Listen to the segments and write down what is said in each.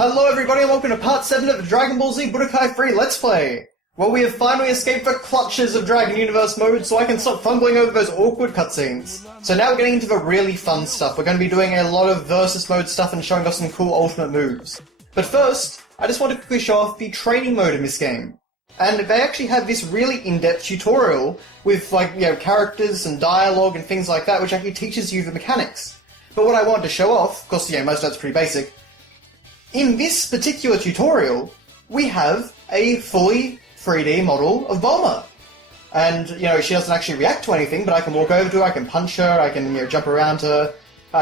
Hello everybody and welcome to part 7 of the Dragon Ball Z Budokai Free Let's Play! Well, we have finally escaped the clutches of Dragon Universe mode, so I can stop fumbling over those awkward cutscenes. So now we're getting into the really fun stuff. We're going to be doing a lot of versus mode stuff and showing off some cool ultimate moves. But first, I just want to quickly show off the training mode in this game. And they actually have this really in-depth tutorial with, characters and dialogue and things like that, which actually teaches you the mechanics. But what I wanted to show off, of course, most of that's pretty basic. In this particular tutorial, we have a fully 3D model of Bulma. And, she doesn't actually react to anything, but I can walk over to her, I can punch her, I can, jump around her.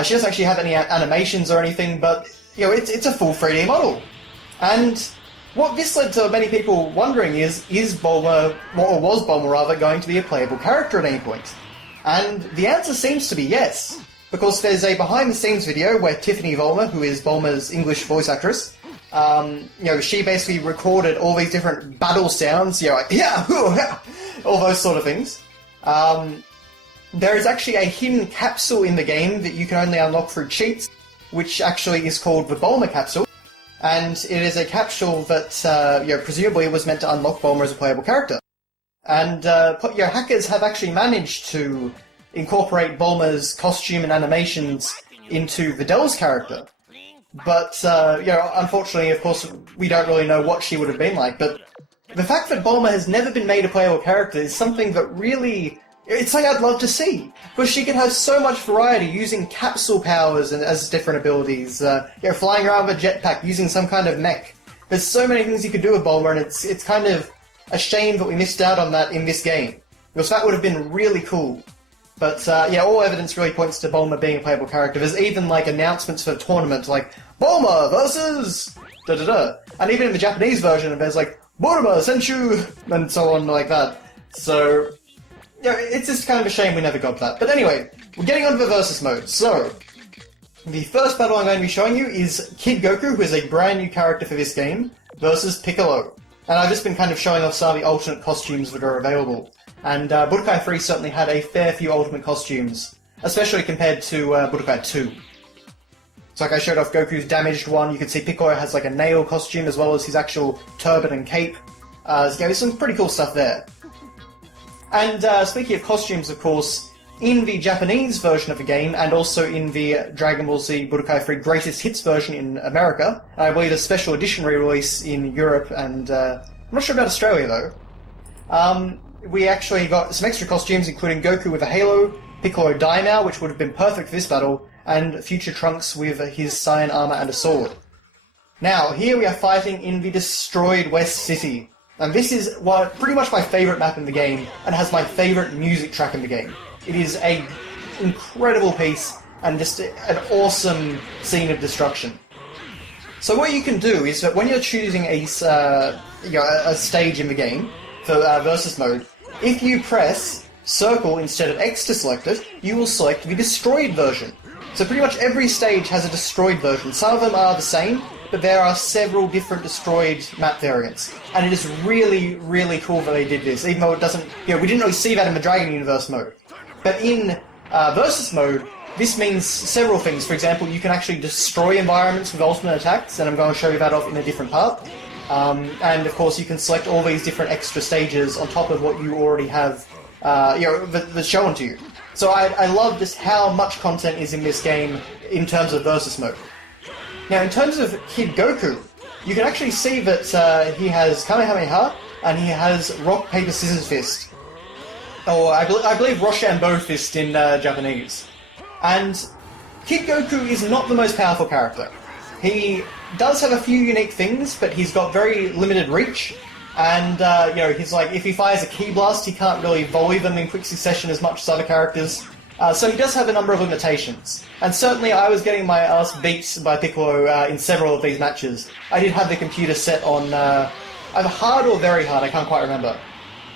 She doesn't actually have any animations or anything, but, it's a full 3D model. And what this led to many people wondering is Bulma, or was Bulma rather, going to be a playable character at any point? And the answer seems to be yes. Because there's a behind-the-scenes video where Tiffany Volmer, who is Bulma's English voice actress, she basically recorded all these different battle sounds, all those sort of things. There is actually a hidden capsule in the game that you can only unlock through cheats, which actually is called the Bulma Capsule, and it is a capsule that, presumably was meant to unlock Bulma as a playable character. And, hackers have actually managed to incorporate Bulma's costume and animations into Vidal's character. But, unfortunately, of course, we don't really know what she would have been like, but the fact that Bulma has never been made a playable character is something that really, it's something I'd love to see. Because she can have so much variety using capsule powers and as different abilities, flying around with a jetpack, using some kind of mech. There's so many things you could do with Bulma, and it's kind of a shame that we missed out on that in this game. Because that would have been really cool. But, all evidence really points to Bulma being a playable character. There's even, announcements for the tournament, like, Bulma versus da-da-da. And even in the Japanese version, there's, Bulma sent you, and so on like that. So, it's just kind of a shame we never got that. But anyway, we're getting onto the versus mode. So, the first battle I'm going to be showing you is Kid Goku, who is a brand new character for this game, versus Piccolo. And I've just been kind of showing off some of the alternate costumes that are available. And Budokai 3 certainly had a fair few ultimate costumes, especially compared to Budokai 2. So I showed off Goku's damaged one. You can see Piccolo has a nail costume as well as his actual turban and cape. There's some pretty cool stuff there. And speaking of costumes, of course, in the Japanese version of the game, and also in the Dragon Ball Z Budokai 3 Greatest Hits version in America, and I believe a special edition re-release in Europe, and I'm not sure about Australia though, we actually got some extra costumes, including Goku with a halo, Piccolo Daimao, which would have been perfect for this battle, and Future Trunks with his cyan armor and a sword. Now, here we are fighting in the destroyed West City, and this is pretty much my favorite map in the game, and has my favorite music track in the game. It is an incredible piece, and just an awesome scene of destruction. So what you can do is that when you're choosing a stage in the game, for versus mode, if you press circle instead of X to select it, you will select the destroyed version. So pretty much every stage has a destroyed version. Some of them are the same, but there are several different destroyed map variants. And it is really, really cool that they did this, even though it doesn't, we didn't really see that in the Dragon Universe mode. But in versus mode, this means several things. For example, you can actually destroy environments with ultimate attacks, and I'm going to show you that off in a different part. And of course you can select all these different extra stages on top of what you already have that's shown to you. So I love just how much content is in this game in terms of versus mode. Now in terms of Kid Goku, you can actually see that he has Kamehameha and he has Rock, Paper, Scissors Fist. Or I believe Rochambeau Fist in Japanese. And Kid Goku is not the most powerful character. He does have a few unique things, but he's got very limited reach, and, he's if he fires a Ki Blast, he can't really volley them in quick succession as much as other characters, so he does have a number of limitations. And certainly I was getting my ass beat by Piccolo in several of these matches. I did have the computer set on, either hard or very hard, I can't quite remember.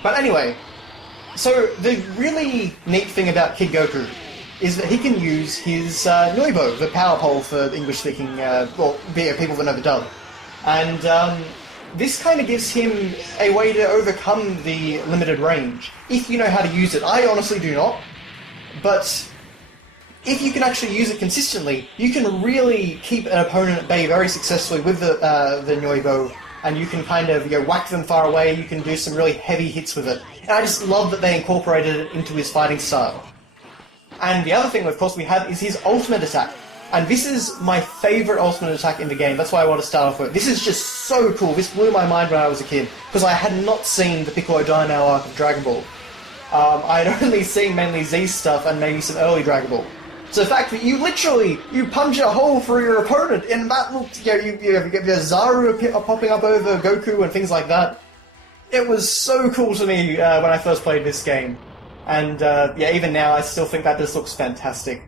But anyway, so the really neat thing about Kid Goku is that he can use his Nuibo, the power pole for English-speaking, people that know the dub. And this kind of gives him a way to overcome the limited range, if you know how to use it. I honestly do not, but if you can actually use it consistently, you can really keep an opponent at bay very successfully with the Noibo, and you can kind of whack them far away, you can do some really heavy hits with it. And I just love that they incorporated it into his fighting style. And the other thing, of course, we have is his ultimate attack. And this is my favourite ultimate attack in the game, that's why I want to start off with it. This is just so cool, this blew my mind when I was a kid, because I had not seen the Piccolo Dynamo arc of Dragon Ball. I had only seen mainly Z stuff and maybe some early Dragon Ball. So the fact that you punch a hole through your opponent, and that looked, you get the Zaru popping up over Goku and things like that. It was so cool to me when I first played this game. And even now I still think that this looks fantastic.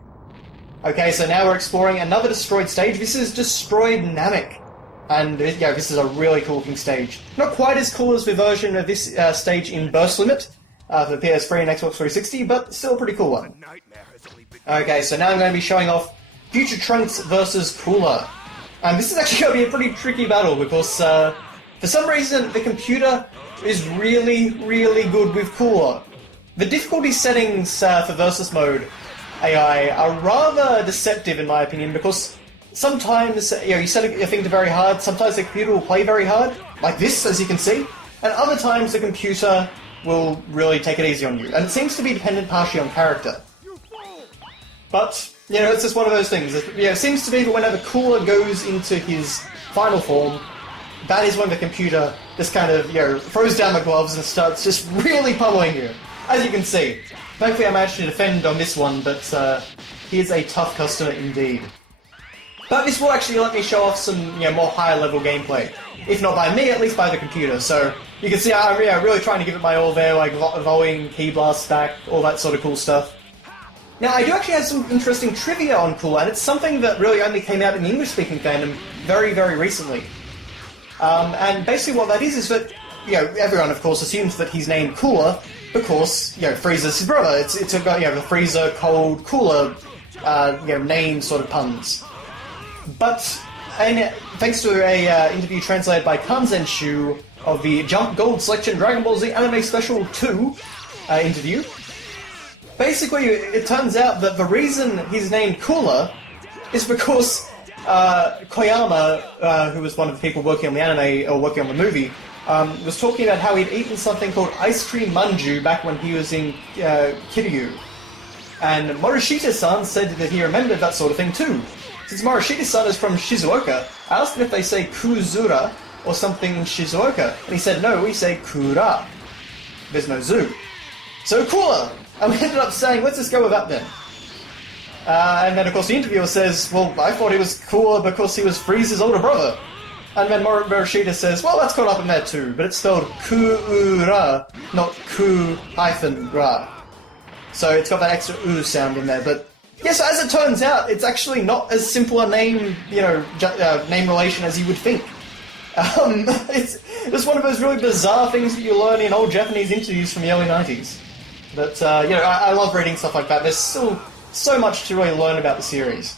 Okay, so now we're exploring another destroyed stage. This is Destroyed Namek. And this is a really cool looking stage. Not quite as cool as the version of this stage in Burst Limit for the PS3 and Xbox 360, but still a pretty cool one. Okay, so now I'm going to be showing off Future Trunks versus Cooler. And this is actually going to be a pretty tricky battle because for some reason the computer is really, really good with Cooler. The difficulty settings for Versus Mode AI are rather deceptive in my opinion because sometimes you set a thing to very hard, sometimes the computer will play very hard, like this as you can see, and other times the computer will really take it easy on you. And it seems to be dependent partially on character. But, it's just one of those things. It seems to be that whenever Cooler goes into his final form, that is when the computer just kind of, throws down the gloves and starts just really pummeling you. As you can see. Thankfully I managed to defend on this one, but he is a tough customer indeed. But this will actually let me show off some more higher level gameplay. If not by me, at least by the computer. So you can see I'm really trying to give it my all there, like volleying, key blast stack, all that sort of cool stuff. Now, I do actually have some interesting trivia on Cooler, and it's something that really only came out in the English-speaking fandom very, very recently. And basically what that is that, everyone, of course, assumes that he's named Cooler because, Frieza's his brother. It's got, the Frieza, Cold, Cooler, name sort of puns. But, thanks to a interview translated by Kanzen Shu of the Jump Gold Selection Dragon Ball Z Anime Special 2 interview, basically, it turns out that the reason he's named Cooler is because Koyama, who was one of the people working on the anime, or working on the movie, was talking about how he'd eaten something called ice cream manju back when he was in Kiryu. And Morishita-san said that he remembered that sort of thing too. Since Morishita-san is from Shizuoka, I asked him if they say Kuzura or something in Shizuoka, and he said, no, we say Kura. There's no zoo. So Cooler! And we ended up saying, let's just go with that then. And then, of course, the interviewer says, well, I thought he was Cooler because he was Frieza's older brother. And then Morishita says, well, that's caught up in there too, but it's spelled Ku-ra, not Ku-ra. So it's got that extra U sound in there, but yes, as it turns out, it's actually not as simple a name, name relation as you would think. It's one of those really bizarre things that you learn in old Japanese interviews from the early 90s. But, I love reading stuff like that. There's still so much to really learn about the series.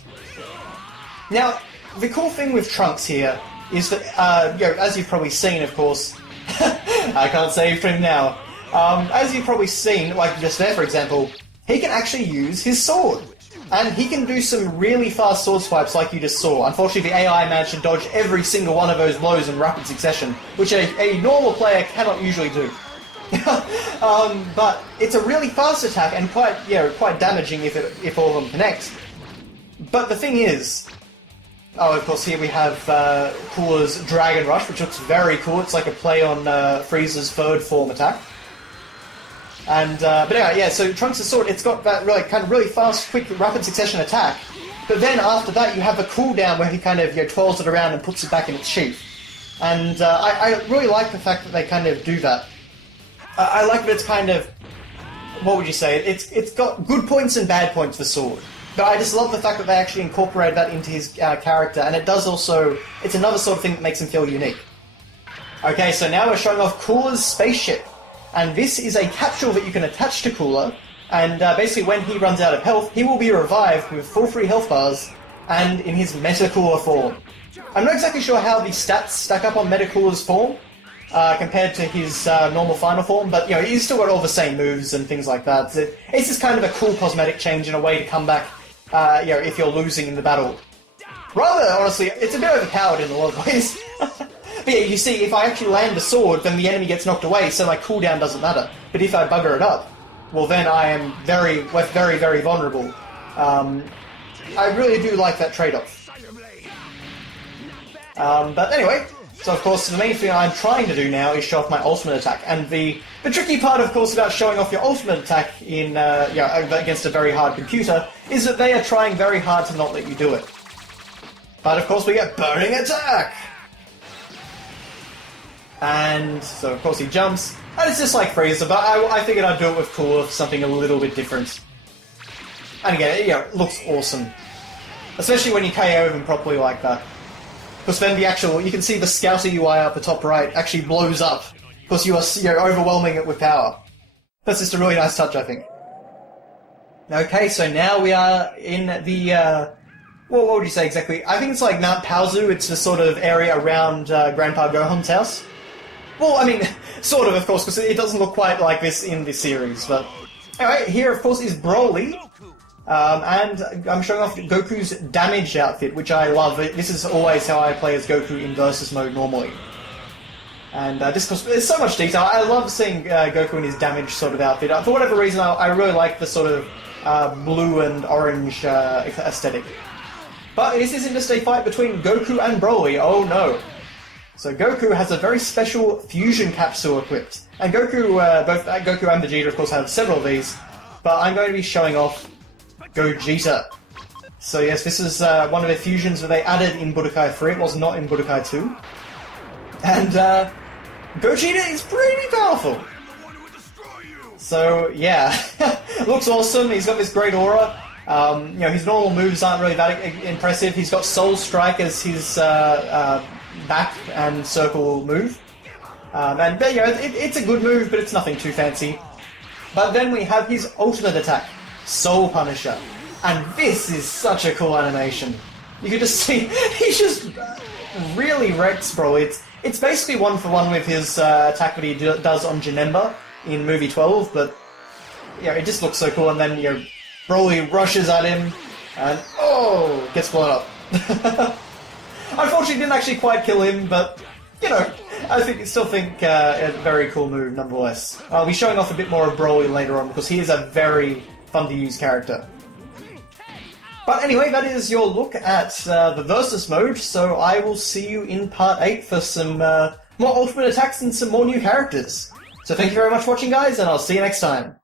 Now, the cool thing with Trunks here is that, as you've probably seen, of course, I can't say for him now, as you've probably seen, like just there, for example, he can actually use his sword. And he can do some really fast sword swipes like you just saw. Unfortunately, the AI managed to dodge every single one of those blows in rapid succession, which a normal player cannot usually do. But it's a really fast attack and quite damaging if all of them connect. But the thing is, of course, here we have Cooler's Dragon Rush, which looks very cool. It's like a play on Frieza's third form attack. And but anyway, so Trunks' sword, it's got that really fast, quick, rapid succession attack. But then after that, you have a cooldown where he kind of twirls it around and puts it back in its sheath. And I really like the fact that they kind of do that. I like that it's kind of, what would you say? It's got good points and bad points for sword. But I just love the fact that they actually incorporate that into his character, and it does also, it's another sort of thing that makes him feel unique. Okay, so now we're showing off Cooler's spaceship. And this is a capsule that you can attach to Cooler, and basically when he runs out of health, he will be revived with full free health bars, and in his Meta-Cooler form. I'm not exactly sure how the stats stack up on Meta-Cooler's form, compared to his normal final form, but he's still got all the same moves and things like that. It's just kind of a cool cosmetic change and a way to come back if you're losing in the battle. Rather, honestly, it's a bit overpowered in a lot of ways. But yeah, you see, if I actually land the sword, then the enemy gets knocked away, so my cooldown doesn't matter. But if I bugger it up, well then I am very, very vulnerable. I really do like that trade-off. But anyway, so of course the main thing I'm trying to do now is show off my ultimate attack. And the tricky part, of course, about showing off your ultimate attack in against a very hard computer is that they are trying very hard to not let you do it. But of course we get Burning Attack! And so of course he jumps, and it's just like Frieza, but I figured I'd do it with Cooler for something a little bit different. And again, it looks awesome. Especially when you KO him properly like that. Because then you can see the Scouter UI up the top right actually blows up. Because you are overwhelming it with power. That's just a really nice touch, I think. Okay, so now we are in the, what would you say exactly? I think it's like Mount Paozu. It's the sort of area around Grandpa Gohan's house. Well, I mean, sort of course, because it doesn't look quite like this in this series. But anyway, here, of course, is Broly. And I'm showing off Goku's damage outfit, which I love. This is always how I play as Goku in Versus mode normally. And just because there's so much detail, I love seeing Goku in his damage sort of outfit. For whatever reason, I really like the sort of blue and orange aesthetic. But this isn't just a fight between Goku and Broly, oh no. So Goku has a very special fusion capsule equipped. And Goku, both Goku and Vegeta of course have several of these, but I'm going to be showing off Gogeta. So yes, this is one of the fusions that they added in Budokai 3, it was not in Budokai 2. And Gogeta is pretty powerful. So yeah, looks awesome, he's got this great aura. His normal moves aren't really that impressive. He's got Soul Strike as his back and circle move. It's a good move, but it's nothing too fancy. But then we have his ultimate attack, Soul Punisher. And this is such a cool animation. You can just see, he just really wrecks Broly. It's basically one for one with his attack that he does on Janemba in movie 12, but it just looks so cool. And then, Broly rushes at him, and gets blown up. Unfortunately, didn't actually quite kill him, but I still think a very cool move nonetheless. I'll be showing off a bit more of Broly later on because he is a very fun to use character. But anyway, that is your look at the Versus mode. So I will see you in Part 8 for some more ultimate attacks and some more new characters. So thank you very much for watching, guys, and I'll see you next time.